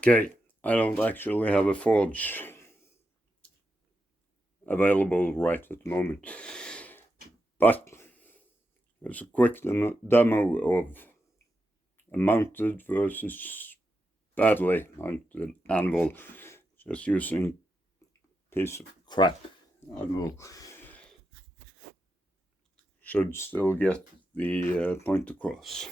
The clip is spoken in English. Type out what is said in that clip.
Okay, I don't actually have a forge available right at the moment, but there's a quick demo of a mounted versus badly mounted Anvil, just using piece of crap Anvil. Should still get the point across.